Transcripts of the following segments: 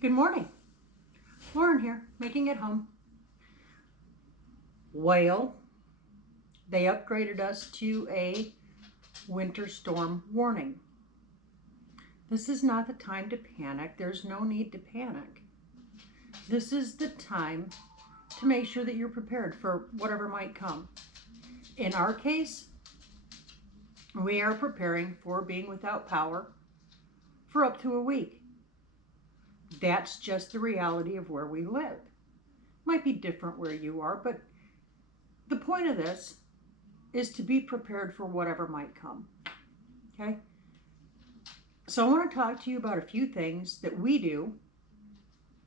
Good morning. Lauren here, making it home. Well, they upgraded us to a winter storm warning. This is not the time to panic. There's no need to panic. This is the time to make sure that you're prepared for whatever might come. In our case, we are preparing for being without power for up to a week. That's just the reality of where we live. Might be different where you are, but the point of this is to be prepared for whatever might come. Okay? So I want to talk to you about a few things that we do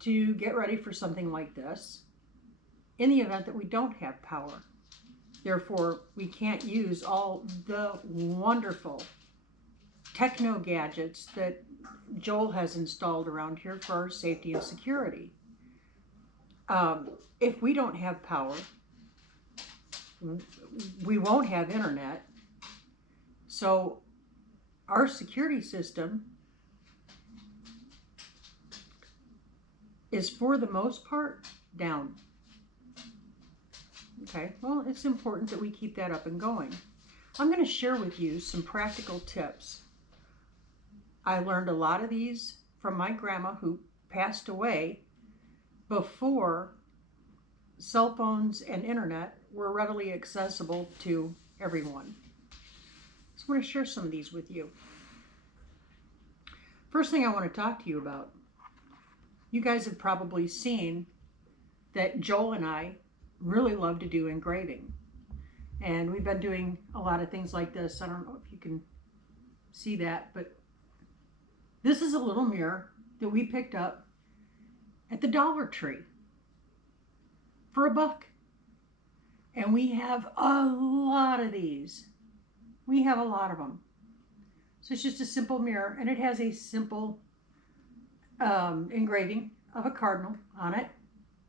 to get ready for something like this in the event that we don't have power. Therefore, we can't use all the wonderful techno gadgets that Joel has installed around here for our safety and security. If we don't have power, we won't have internet. So our security system is, for the most part, down. Okay, well, it's important that we keep that up and going. I'm going to share with you some practical tips. I learned a lot of these from my grandma, who passed away before cell phones and internet were readily accessible to everyone. So I'm going to share some of these with you. First thing I want to talk to you about, you guys have probably seen that Joel and I really love to do engraving. And we've been doing a lot of things like this. I don't know if you can see that, but this is a little mirror that we picked up at the Dollar Tree for $1. And we have a lot of these. We have a lot of them. So it's just a simple mirror, and it has a simple engraving of a cardinal on it,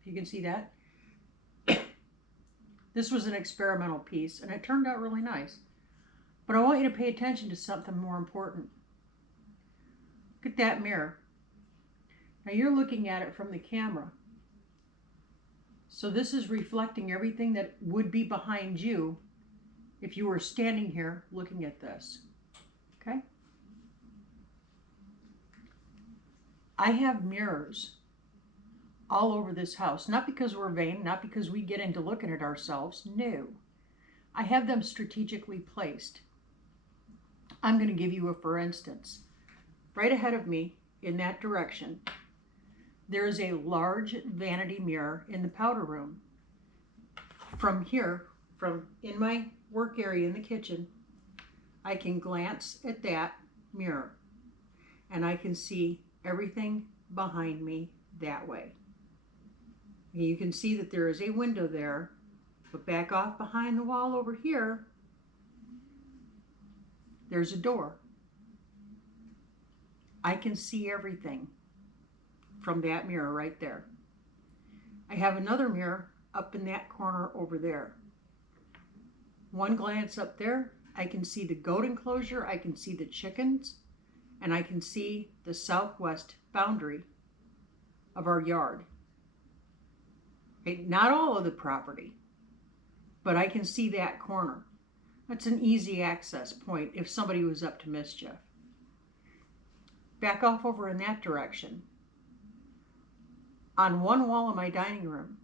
if you can see that. This was an experimental piece, and it turned out really nice. But I want you to pay attention to something more important. Look at that mirror. Now you're looking at it from the camera. So this is reflecting everything that would be behind you if you were standing here looking at this. Okay? I have mirrors all over this house, not because we're vain, not because we get into looking at ourselves. No. I have them strategically placed. I'm going to give you a for instance. Right ahead of me, in that direction, there is a large vanity mirror in the powder room. From here, from in my work area in the kitchen, I can glance at that mirror, and I can see everything behind me that way. You can see that there is a window there, but back off behind the wall over here, there's a door. I can see everything from that mirror right there. I have another mirror up in that corner over there. One glance up there, I can see the goat enclosure, I can see the chickens, and I can see the southwest boundary of our yard. Okay, not all of the property, but I can see that corner. That's an easy access point if somebody was up to mischief. Back off over in that direction. On one wall of my dining room,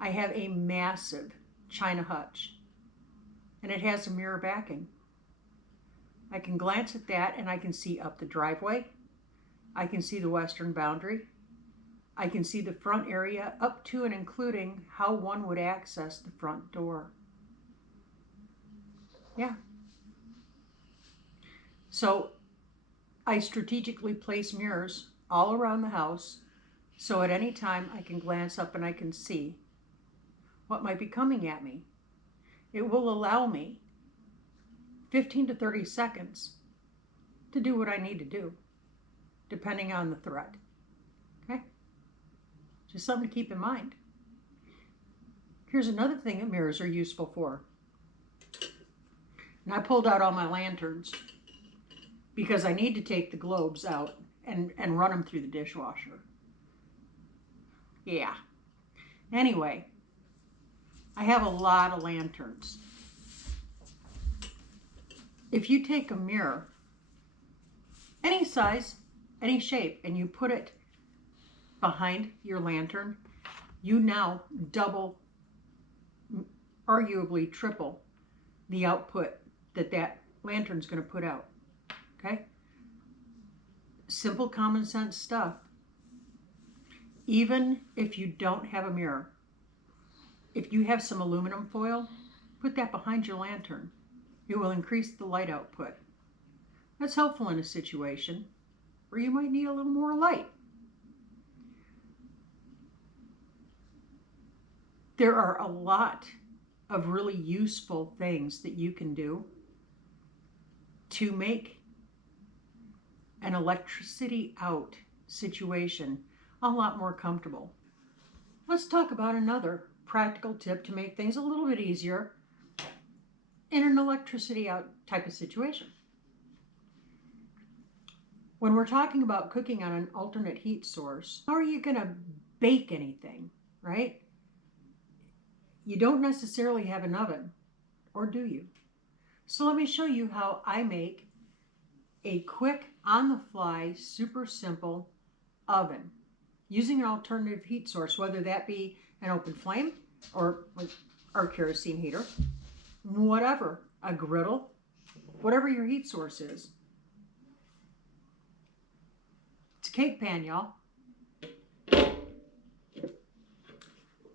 I have a massive china hutch, and it has a mirror backing. I can glance at that, and I can see up the driveway. I can see the western boundary. I can see the front area up to and including how one would access the front door. Yeah. So I strategically place mirrors all around the house, so at any time I can glance up and I can see what might be coming at me. It will allow me 15 to 30 seconds to do what I need to do, depending on the threat. Okay? Just something to keep in mind. Here's another thing that mirrors are useful for. And I pulled out all my lanterns because I need to take the globes out and run them through the dishwasher. Yeah. Anyway, I have a lot of lanterns. If you take a mirror, any size, any shape, and you put it behind your lantern, you now double, arguably triple, the output that lantern's going to put out. Okay? Simple common sense stuff. Even if you don't have a mirror, if you have some aluminum foil, put that behind your lantern. It will increase the light output. That's helpful in a situation where you might need a little more light. There are a lot of really useful things that you can do to make an electricity out situation a lot more comfortable. Let's talk about another practical tip to make things a little bit easier in an electricity out type of situation. When we're talking about cooking on an alternate heat source, how are you going to bake anything, right? You don't necessarily have an oven, or do you? So let me show you how I make a quick, on-the-fly, super simple oven using an alternative heat source, whether that be an open flame or like our kerosene heater, whatever, a griddle, whatever your heat source is. It's a cake pan, y'all,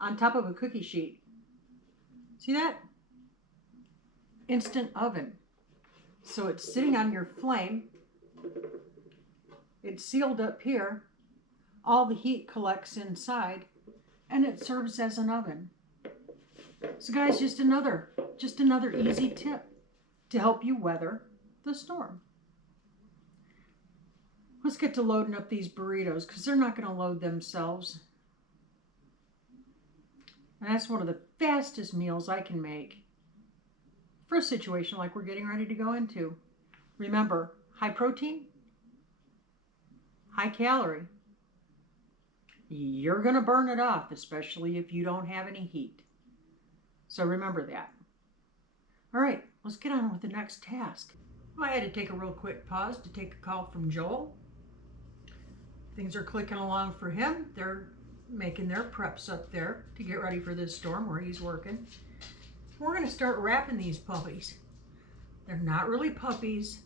on top of a cookie sheet. See that? Instant oven. So it's sitting on your flame. It's sealed up here. All the heat collects inside, and it serves as an oven. So guys, just another easy tip to help you weather the storm. Let's get to loading up these burritos because they're not going to load themselves. And that's one of the fastest meals I can make for a situation like we're getting ready to go into. Remember, high protein, high calorie. You're going to burn it off, especially if you don't have any heat. So remember that. All right, let's get on with the next task. I had to take a real quick pause to take a call from Joel. Things are clicking along for him. They're making their preps up there to get ready for this storm where he's working. We're going to start wrapping these puppies. They're not really puppies.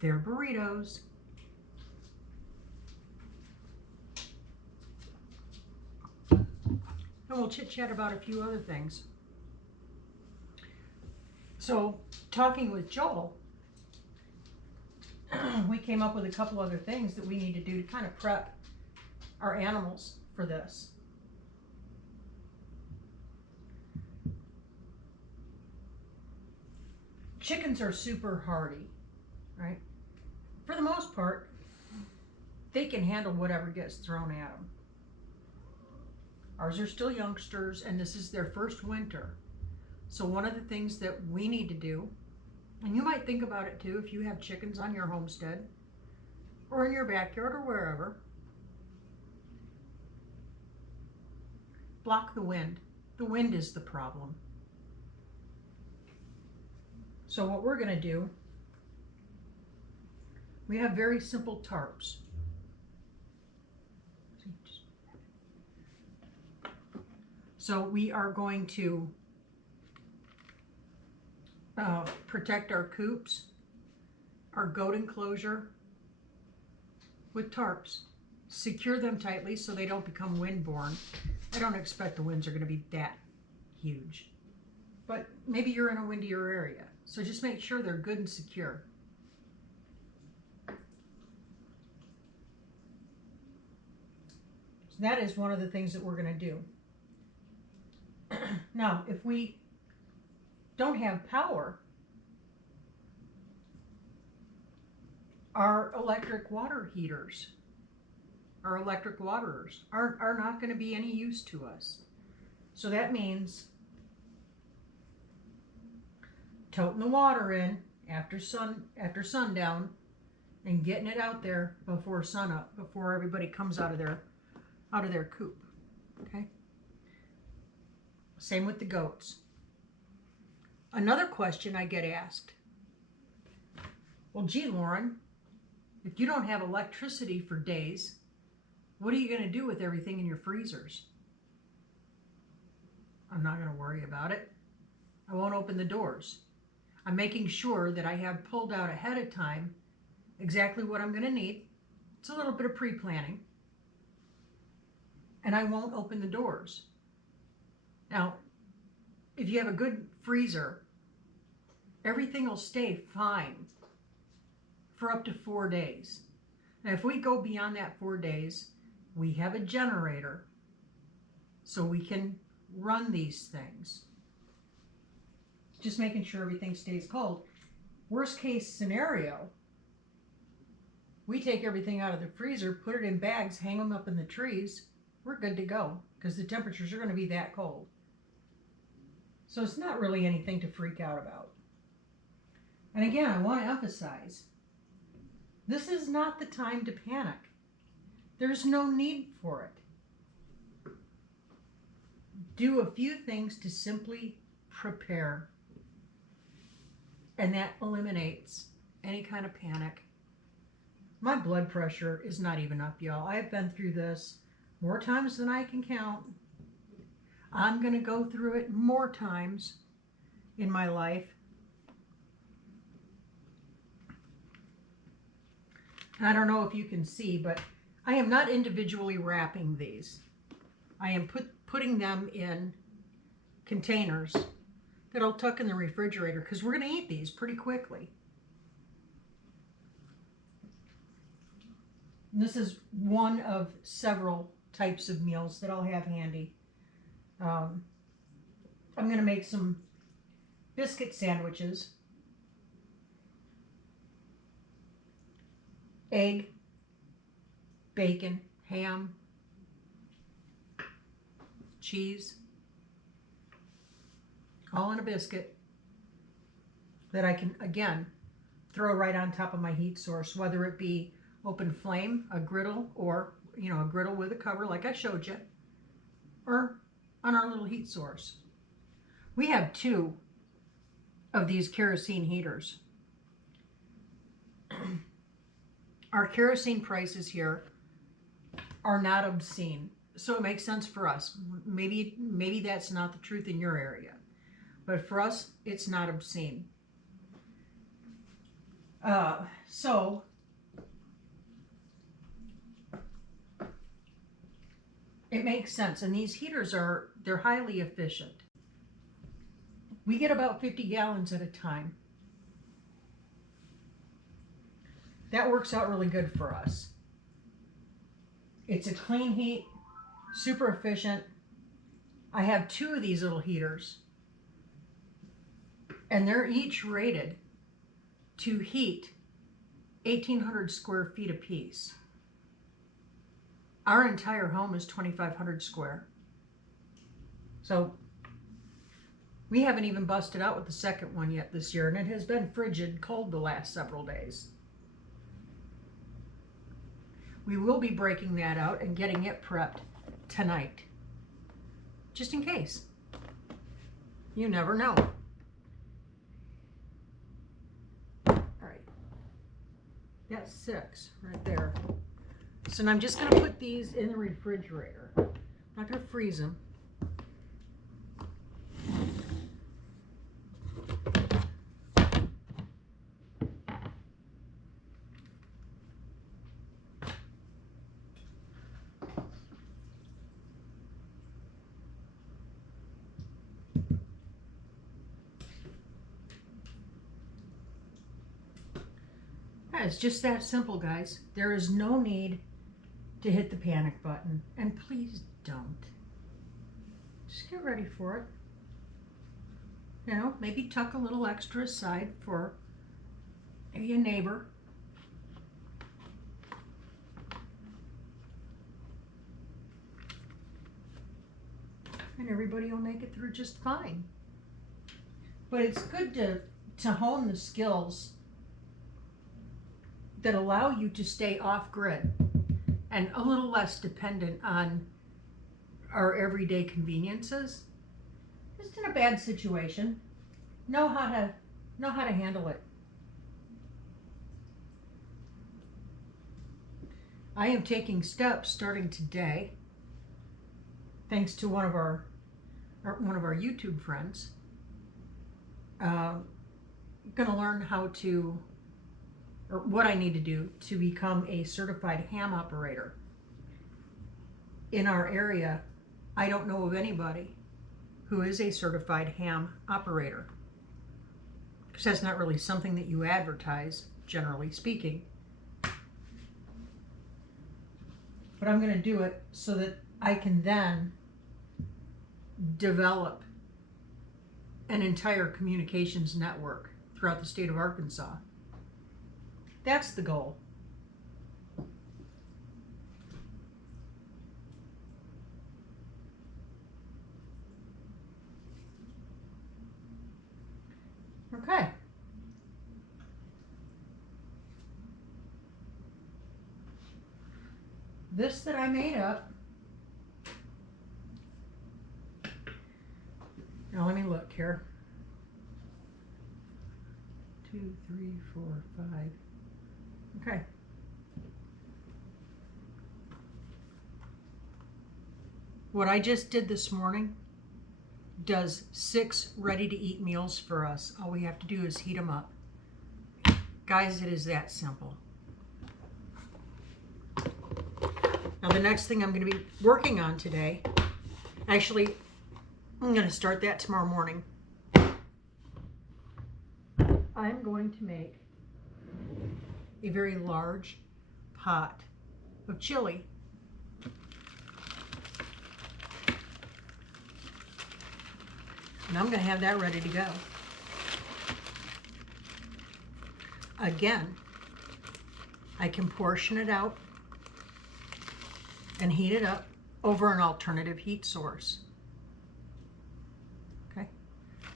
They're burritos. And we'll chit-chat about a few other things. So, talking with Joel, we came up with a couple other things that we need to do to kind of prep our animals for this. Chickens are super hardy, right? For the most part, they can handle whatever gets thrown at them. Ours are still youngsters, and this is their first winter. So one of the things that we need to do, and you might think about it too if you have chickens on your homestead or in your backyard or wherever, block the wind. The wind is the problem. So what we're going to do, we have very simple tarps. So we are going to protect our coops, our goat enclosure with tarps. Secure them tightly so they don't become windborne. I don't expect the winds are going to be that huge, but maybe you're in a windier area. So just make sure they're good and secure. So that is one of the things that we're going to do. Now, if we don't have power, our electric water heaters, our electric waterers are not going to be any use to us. So that means toting the water in after sundown and getting it out there before sunup, before everybody comes out of their coop. Okay? Same with the goats. Another question I get asked, well, gee, Lauren, if you don't have electricity for days, what are you going to do with everything in your freezers? I'm not going to worry about it. I won't open the doors. I'm making sure that I have pulled out ahead of time exactly what I'm going to need. It's a little bit of pre-planning. And I won't open the doors. Now, if you have a good freezer, everything will stay fine for up to 4 days. Now, if we go beyond that 4 days, we have a generator so we can run these things. Just making sure everything stays cold. Worst case scenario, we take everything out of the freezer, put it in bags, hang them up in the trees. We're good to go because the temperatures are going to be that cold. So it's not really anything to freak out about. And again, I want to emphasize, this is not the time to panic. There's no need for it. Do a few things to simply prepare, and that eliminates any kind of panic. My blood pressure is not even up, y'all. I've been through this more times than I can count. I'm going to go through it more times in my life. I don't know if you can see, but I am not individually wrapping these. I am putting them in containers that I'll tuck in the refrigerator because we're going to eat these pretty quickly. And this is one of several types of meals that I'll have handy. I'm going to make some biscuit sandwiches, egg, bacon, ham, cheese, all in a biscuit that I can, again, throw right on top of my heat source, whether it be open flame, a griddle, or, a griddle with a cover like I showed you, or on our little heat source. We have 2 of these kerosene heaters. Our kerosene prices here are not obscene, so it makes sense for us. Maybe that's not the truth in your area, but for us, it's not obscene. So it makes sense, and these heaters they're highly efficient. We get about 50 gallons at a time. That works out really good for us. It's a clean heat, super efficient. I have 2 of these little heaters, and they're each rated to heat 1,800 square feet apiece. Our entire home is 2,500 square. So we haven't even busted out with the second one yet this year, and it has been frigid cold the last several days. We will be breaking that out and getting it prepped tonight, just in case. You never know. All right, that's 6 right there. So now I'm just going to put these in the refrigerator. I'm not going to freeze them. It's just that simple, guys. There is no need to hit the panic button, and please don't. Just get ready for it. Maybe tuck a little extra aside for maybe a neighbor. And everybody will make it through just fine. But it's good to hone the skills that allow you to stay off grid and a little less dependent on our everyday conveniences. Just in a bad situation, know how to handle it. I am taking steps starting today, thanks to one of our YouTube friends. Going to learn how to, or what I need to do to become a certified ham operator. In our area, I don't know of anybody who is a certified ham operator, because that's not really something that you advertise, generally speaking. But I'm going to do it so that I can then develop an entire communications network throughout the state of Arkansas. That's the goal. Okay. This that I made up. Now let me look here. 2, 3, 4, 5. Okay. What I just did this morning does 6 ready-to-eat meals for us. All we have to do is heat them up. Guys, it is that simple. Now the next thing I'm going to be working on today, actually, I'm going to start that tomorrow morning. I'm going to make a very large pot of chili. And I'm going to have that ready to go. Again, I can portion it out and heat it up over an alternative heat source. Okay.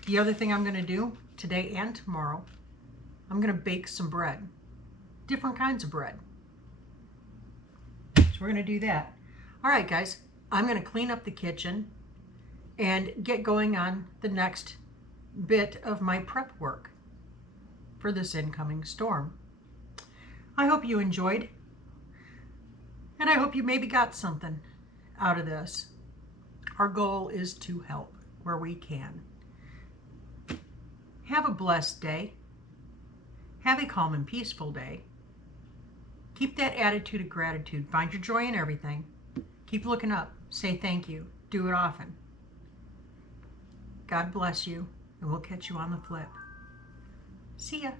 The other thing I'm going to do today and tomorrow, I'm going to bake some bread. Different kinds of bread. So we're going to do that. All right, guys, I'm going to clean up the kitchen and get going on the next bit of my prep work for this incoming storm. I hope you enjoyed, and I hope you maybe got something out of this. Our goal is to help where we can. Have a blessed day. Have a calm and peaceful day. Keep that attitude of gratitude. Find your joy in everything. Keep looking up. Say thank you. Do it often. God bless you, and we'll catch you on the flip. See ya.